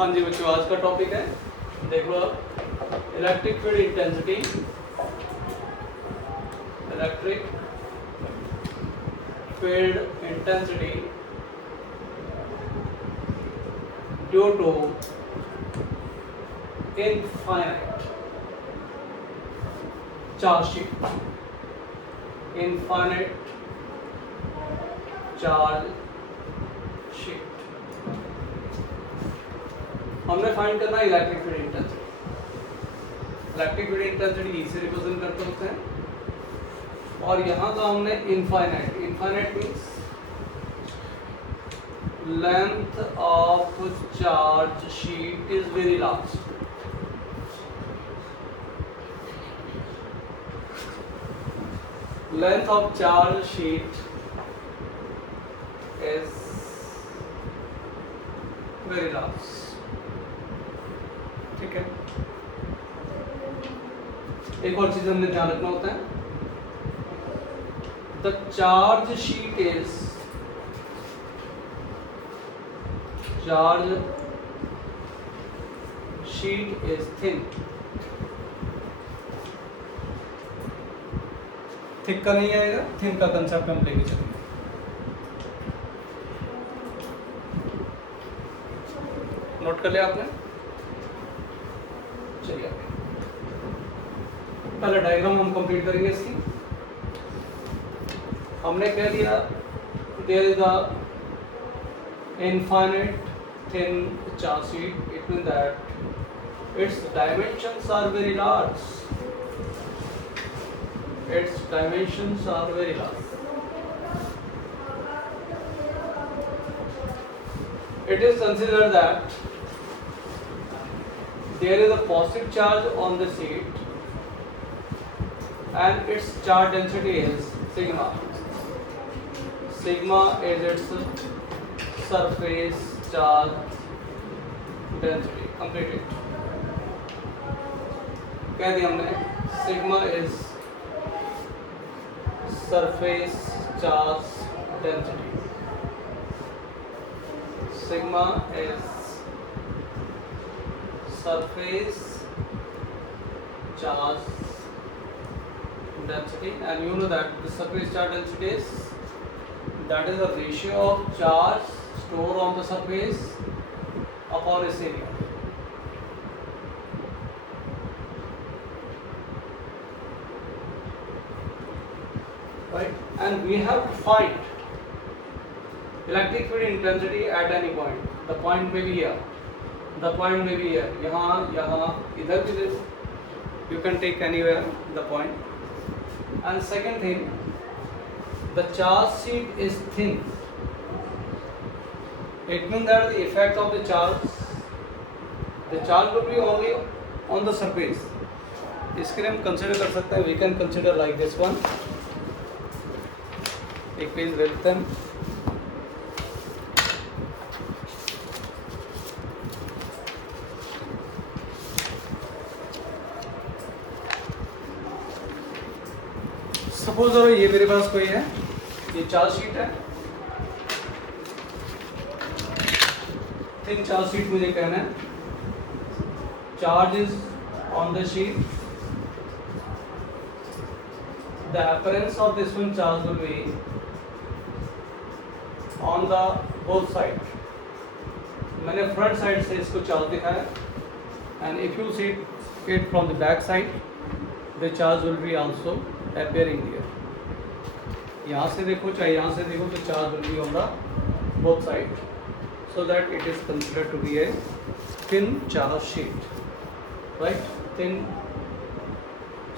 हाँ जी बच्चों, आज का टॉपिक है, देख लो आप, electric field intensity, electric field intensity due to infinite charge sheet, infinite charge sheet. हमने फाइंड करना है electric field intensity. Electric field intensity से रिप्रेजेंट करते होते हैं, और यहाँ का हमने infinite, infinite means length of charge sheet is very large. Length of charge sheet is very large. ठीक है, एक और चीज हमने ध्यान रखना होता है, the charge sheet is thin. Thick का नहीं आएगा, थिन का कंसेप्ट हम लेके चलेंगे। नोट कर लिया आपने? चलिए आगे, पहले डायग्राम हम कंप्लीट करेंगे इसकी। हमने कह दिया there is a infinite thin charge sheet, it mean that its dimensions are very large, its dimensions are very large. It is considered that there is a positive charge on the sheet and its charge density is sigma. Sigma is its surface charge density. Complete it. कह दिया हमने, sigma is surface charge density. Sigma is surface charge density, and you know that the surface charge density is, that is the ratio of charge stored on the surface upon its area. Right, and we have to find electric field intensity at any point. The point may be here, the point may be here, यहाँ यहाँ इधर भी you can take anywhere the point. And second thing, the charge sheet is thin. It means that the effect of the charge will be only on the surface. इसके लिए हम consider कर सकते हैं, we can consider like this one. एक page ले लेते हैं। सपोज करो ये मेरे पास कोई है, ये चार्ज शीट है, थिन चार्ज शीट मुझे कहना है, charge is on the sheet, the appearance of this one charge will be on the both side. मैंने फ्रंट साइड से इसको चार्ज दिखाया, and if you see it from the back side, the charge will be also appearing there. यहाँ से देखो चाहे यहाँ से देखो, तो charge will be on the both side, so that it is considered to be a thin charge sheet, right? Thin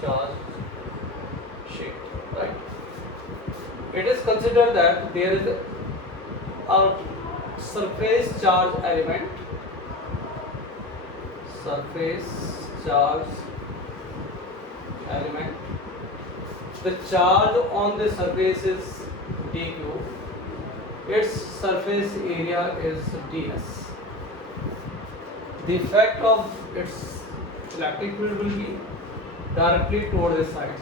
charge sheet, right? It is considered that there is a surface charge element, the charge on the surface is dq, its surface area is ds. The effect of its electric field will be directly toward this side.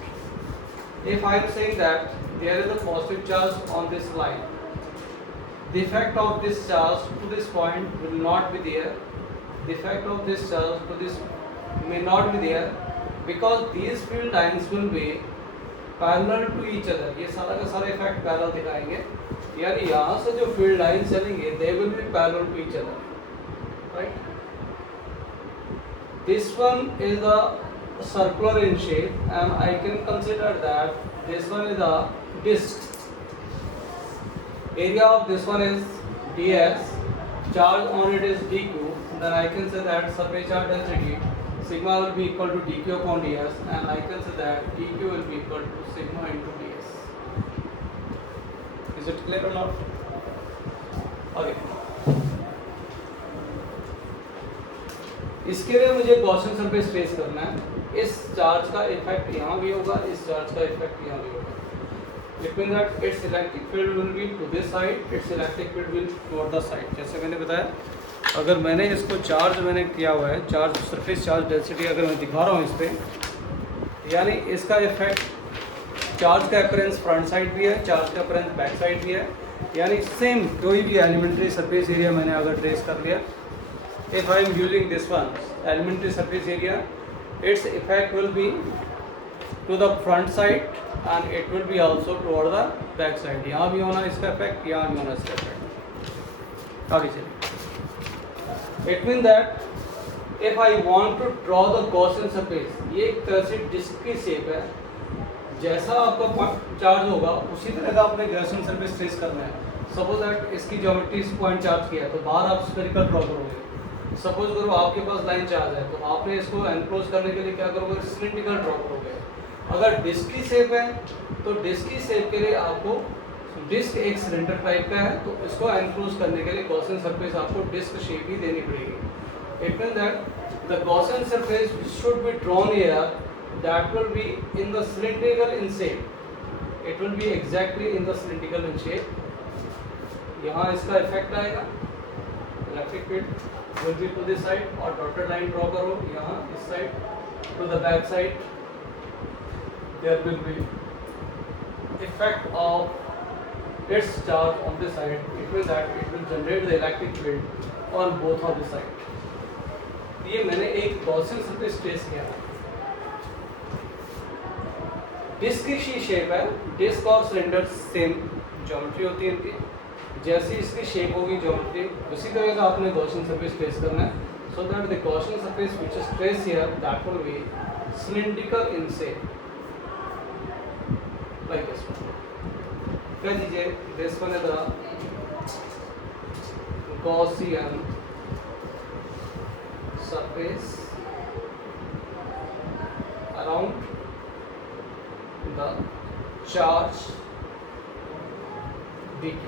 If I am saying that there is a positive charge on this line, the effect of this charge to this point will not be there, the effect of this charge to this may not be there because these field lines will be parallel to each other. ये सारा का सारा effect parallel दिखाएंगे, यानी यहाँ से जो field line चलेंगे they will be parallel to each other, right. This one is the circular in shape and I can consider that this one is the disk. Area of this one is ds, charge on it is dq, then I can say that surface charge density sigma will be equal to dq upon ds, and I can say that dq will be equal to sigma into ds. Is it clear or not? Okay. इसके लिए मुझे Gaussian surface trace करना है. इस charge का effect यहाँ भी होगा, इस चार्ज का इफेक्ट यहाँ भी होगा. It means that its electric field will be to this side, its electric field will toward the side. जैसे मैंने बताया, अगर मैंने इसको चार्ज मैंने किया हुआ है, चार्ज सरफेस चार्ज डेंसिटी अगर मैं दिखा रहा हूँ इस पर, यानी इसका इफेक्ट चार्ज का अपीयरेंस फ्रंट साइड भी है, चार्ज का अपीयरेंस बैक साइड भी है, यानी सेम कोई भी एलिमेंट्री सरफेस एरिया मैंने अगर ट्रेस कर लिया, if I am using this one elementary surface area, its effect will be to the front side and it will be also toward the back side. यहाँ भी होना इसका इफेक्ट, यहाँ भी होना इसका इफेक्ट. आगे चलिए. It means that if I want to draw the Gaussian surface, ये एक तरह से डिस्क की शेप है, जैसा आपका चार्ज होगा उसी तरह का आपने Gaussian surface ट्रेस करना है. सपोज दैट इसकी ज्योमेट्री इस पॉइंट चार्ज किया है तो बाहर आप स्फेरिकल ड्रॉ करोगे. सपोज करो आपके पास लाइन चार्ज है तो आपने इसको एनक्लोज करने के लिए क्या करोगे, सिलिंड्रिकल ड्रॉ करोगे. अगर डिस्क की शेप है तो डिस्क की शेप के लिए आपको, डिस्क एक सिलेंडर टाइप का है तो इसको एनक्लोज करने के लिए गॉसियन सरफेस आपको डिस्क शेप ही देनी पड़ेगी. It means that the Gaussian surface should be drawn here that will be in the cylindrical in shape. It will be exactly in the cylindrical in shape. यहाँ इसका effect आएगा, electric field will be to this side, और dotted line draw करो यहाँ इस side to the back side. There will be effect of its charge on this side. It means that it will generate the electric field on both of the side. ये मैंने एक Gaussian surface trace किया है. Disc की shape है, disc और cylinder same geometry होती है इनकी. जैसी इसकी शेप होगी ज्योमेट्री उसी तरह का आपने गॉसियन सरफेस ट्रेस करना है. So that the Gaussian surface which is traced here, that will be cylindrical in shape. Like this one. कह दीजिए this one is the Gaussian surface around the charge dq.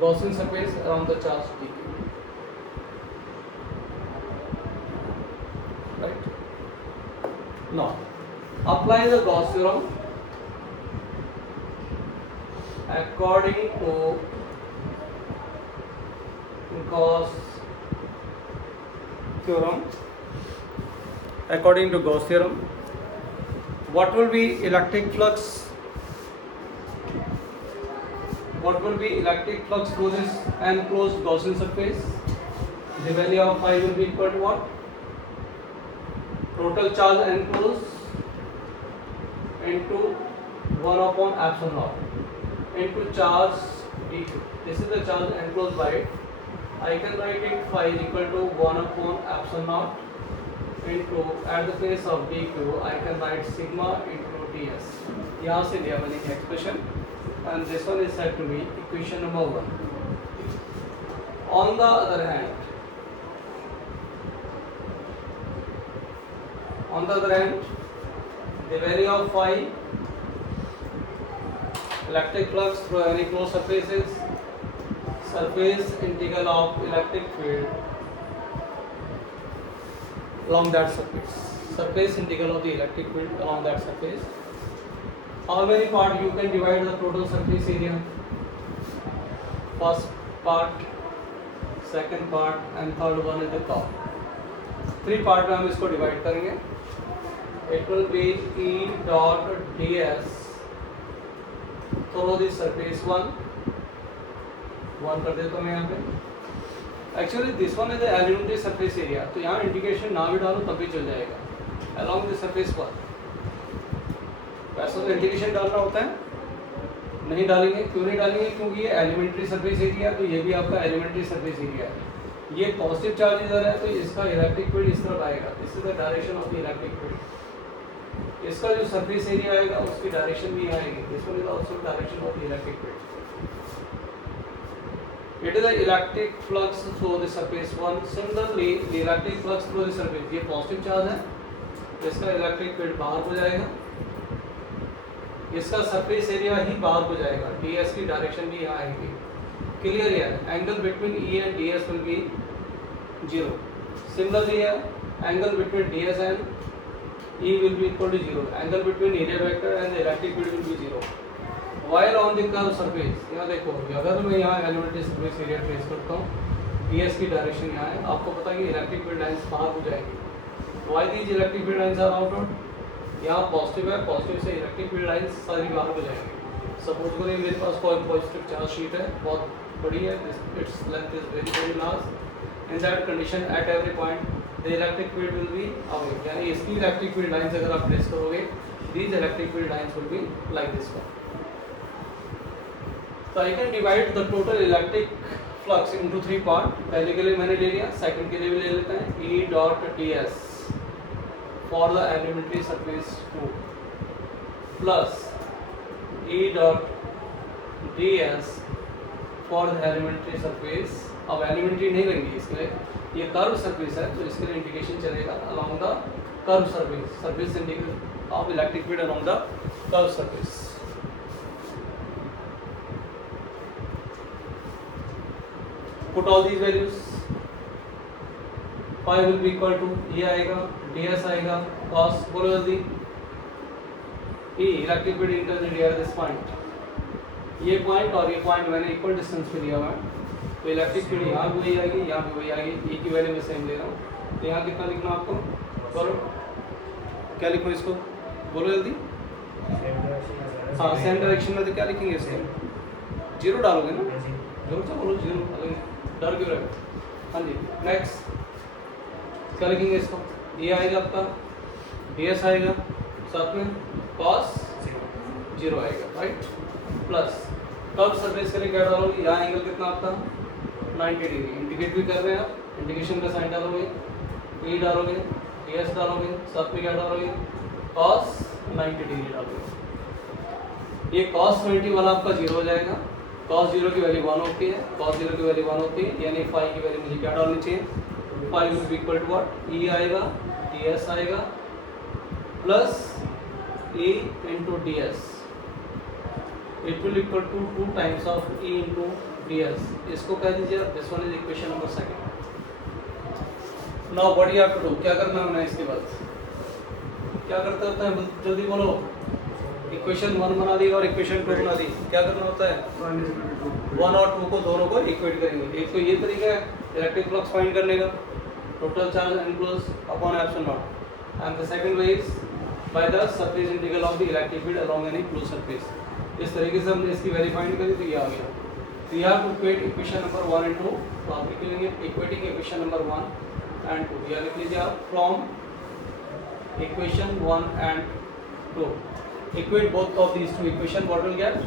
Gaussian surface around the charge dq. Right? Now apply the Gauss theorem according to Gauss theorem. According to Gauss theorem, what will be electric flux? What will be electric flux through this enclosed Gaussian surface? The value of phi will be equal to what? Total charge enclosed into 1 upon epsilon naught into charge dq. This is the charge enclosed by it. I can write it phi is equal to 1 upon epsilon naught into, at the place of dq I can write sigma into ds. यहाँ से लिया मैंने expression, and this one is said to be equation number 1. On the other hand, the value of phi, electric flux through any closed surface is surface integral of electric field along that surface. Surface integral of the electric field along that surface. How many part you can divide the total surface area? First part, second part and third one is the top. 3 part में हम इसको divide करेंगे. It will be E dot ds through the surface 1 कर देता हूँ मैं यहाँ पे, actually this one is the elementary surface area, तो यहाँ इंडिकेशन ना भी डालो तब भी चल जाएगा अलॉन्ग द सरफेस पर। वैसे तो इंडिकेशन डालना होता है, नहीं डालेंगे। क्यों नहीं डालेंगे? क्योंकि ये एलिमेंट्री सरफेस एरिया, तो ये भी आपका एलिमेंट्री सरफेस एरिया है। ये पॉजिटिव चार्ज इधर है तो इसका इलेक्ट्रिक फील्ड इस तरफ आएगा, this is the direction of the electric field. इसका जो सरफेस एरिया आएगा उसकी डायरेक्शन भी आएगी, this one is also direction of the electric field. It is the electric flux through the surface one. Similarly, the electric flux through the surface, ये positive charge है तो इसका इलेक्ट्रिक फील्ड बाहर हो जाएगा, इसका सरफेस एरिया ही बाहर हो जाएगा, ds की डायरेक्शन भी यहाँ आएगी। क्लियर है? Angle between E and ds will be 0. Similarly, angle between ds and E will be equal to 0. Angle between area vector and the electric field will be 0. While on the curved surface, यहाँ देखो, अगर मैं यहाँ elementary surface area trace करता हूँ, ds की direction यहाँ है, आपको पता है कि इलेक्ट्रिक फील्ड लाइंस बाहर हो जाएगी। Why these electric field lines are outward? यहाँ पॉजिटिव है, पॉजिटिव से इलेक्ट्रिक फील्ड लाइंस सारी बाहर हो जाएंगी। सपोज करिए मेरे पास कोई पॉजिटिव चार्ज शीट है, बहुत बड़ी है, its length is very large. In that condition at every point the electric field will be away, यानी इसकी इलेक्ट्रिक फील्ड लाइंस अगर आप ट्रेस करोगे, these electric field lines will be like this one. So I can divide the total electric flux into 3 part। पहले के लिए मैंने ले लिया, सेकंड के लिए भी ले लेते हैं। E dot ds for the elementary surface 2 plus E dot ds for the elementary surface। अब elementary नहीं लेंगे इसके लिए, ये कर्व सरफेस है तो इसके लिए इंडिकेशन चलेगा along the curve surface, surface indication of electric field along the curve surface। Put all these values, phi will be equal to E आएगा, ds आएगा, cos, बोलो जल्दी, E electric field intersect at this point, ये point और ये point मैंने equal distance पे लिया हुआ है, तो इलेक्ट्रिक फील्ड यहाँ भी वही आएगी, यहाँ भी वही आएगी, E की वैल्यू मैं सेम ले रहा हूँ। तो यहाँ कितना लिखना आपको, बोलो क्या लिखो इसको, बोलो जल्दी। हाँ, सेम डायरेक्शन में तो क्या लिखेंगे इसके, जीरो डालोगे ना, जोर से बोलो जीरो, डर क्यों रहे? हाँ जी, नेक्स्ट क्या लिखेंगे इसको, ये आएगा आपका, ds आएगा, साथ में cos 0 आएगा, राइट, प्लस कर्व सरफेस के लिए क्या डालोगे, यहाँ एंगल कितना आपका 90 डिग्री, इंडिकेट भी कर रहे हैं आप, इंडिकेशन का साइन डालोगे, E डालोगे, ds डालोगे, साथ में क्या डालोगे, cos 90 डिग्री डालोगे। ये cos 90 वाला आपका 0 हो जाएगा, cos 0 की वैल्यू 1 होती है, cos 0 की वैल्यू 1 होती है, यानी phi की वैल्यू मुझे क्या डालनी चाहिए, phi will be equal to what, E आएगा, ds आएगा, plus E into ds, it will equal to 2 times of E into ds। इसको कह दीजिए, this one is equation number 2। now what you have to do, क्या करना है ना, इसके बाद क्या करते होते हैं, जल्दी बोलो। इक्वेशन 1 बना दी और इक्वेशन 2 बना दी, क्या करना होता है, 1 और 2 को दोनों को इक्वेट करेंगे। एक तो ये तरीका है इलेक्ट्रिक फ्लक्स फाइंड करने का, total charge enclose upon epsilon not, and the second way is by the surface integral of the electric field along any close surface. इस तरीके से हमने इसकी वैल्यू फाइंड करी तो ये आ गया। तो यहाँ to equate equation number 1 and 2, तो आप लिख लेंगे इक्वेटिंग इक्वेशन नंबर 1 एंड 2, या लिख लीजिए आप from equation 1 and 2, equate both of these two equation, what will get,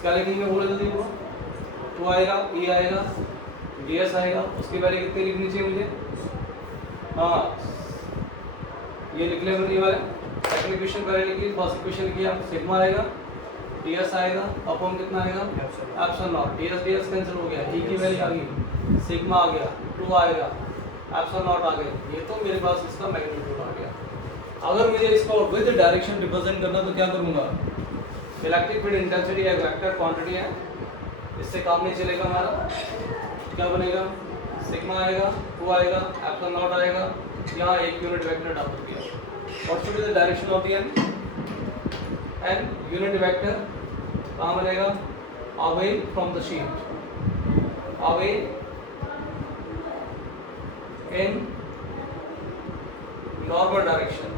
क्या लिखेंगे बोलो जल्दी बोलो, 2 आएगा, E आएगा, ds आएगा, उसकी वैल्यू कितनी लिखनी चाहिए मुझे, हाँ ये लिख ले, ये वाले सेकंड इक्वेशन पहले लिखी, फर्स्ट इक्वेशन लिखी आप, सिग्मा आएगा, ds आएगा, अपॉन कितना आएगा, एप्सिलॉन नॉट, ds कैंसिल हो गया, E की वैल्यू आ गई, सिग्मा आ गया, 2 आएगा, एप्सिलॉन नॉट आ गया, ये तो मेरे पास इसका मैग्नीट्यूड आ गया। अगर मुझे इसको विद डायरेक्शन रिप्रेजेंट करना तो क्या करूंगा, इलेक्ट्रिक फील्ड इंटेंसिटी एक वेक्टर क्वांटिटी है, इससे काम नहीं चलेगा हमारा, क्या बनेगा, सिग्मा आएगा, 2 आएगा, एप्सिलॉन नॉट आएगा, यहाँ एक यूनिट वेक्टर डाल दिया। What should be the direction of the N unit vector कहाँ बनेगा, away from the sheet, away in normal direction,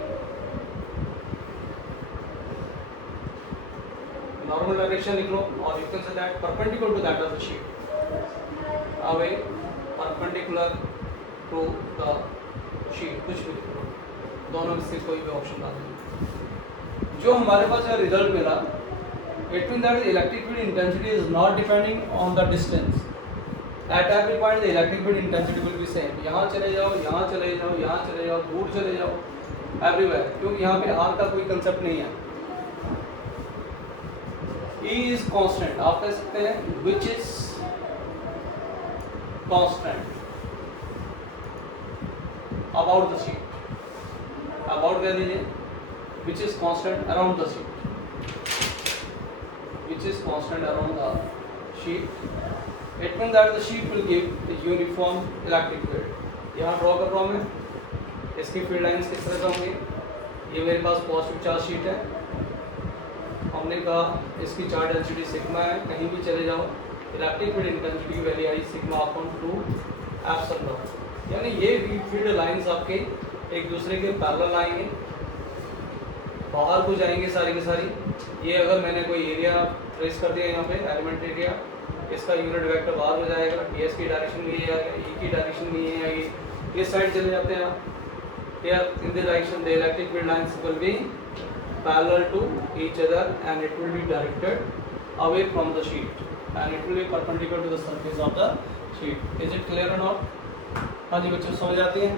normal direction लिख लो, और you can say that perpendicular to that of the sheet, away perpendicular to the sheet, कुछ भी लिखो, दोनों में से कोई भी ऑप्शन डाल दो। जो हमारे पास जो रिजल्ट मिला, it mean that electric field intensity is not depending on the distance, at every point the electric field intensity will be same. यहाँ चले जाओ, यहाँ चले जाओ, यहाँ चले जाओ, दूर चले जाओ, एवरीवेयर, क्योंकि यहाँ पे आर का कोई कंसेप्ट नहीं है। E is constant, आप कह सकते हैं which is constant about the sheet, about कह दीजिए, which is constant around the sheet, which is constant around the sheet, it means that the sheet will give a uniform electric field। यहाँ draw कर रहा हूँ मैं, इसकी field lines किस तरह से होंगी। ये मेरे पास पॉजिटिव चार्ज शीट है, हमने कहा इसकी चार्ज डेंसिटी सिग्मा है, कहीं भी चले जाओ इलेक्ट्रिक फील्ड इंटेंसिटी की value I sigma upon 2 epsilon not. यानी ये फील्ड लाइंस आपके एक दूसरे के पैरेलल आएंगे, बाहर को जाएंगे सारी की सारी। ये अगर मैंने कोई एरिया ट्रेस कर दिया यहाँ पे एलिमेंट एरिया, इसका यूनिट वेक्टर बाहर हो जाएगा, ds की डायरेक्शन में ये आएगा, e की डायरेक्शन में ये आएगी, इस साइड चले जाते हैं आप, here in the direction the electric field lines will be parallel to each other and it will be directed away from the sheet and it will be perpendicular to the surface of the sheet। Is it clear or not? हाँ जी बच्चों, समझ आती है?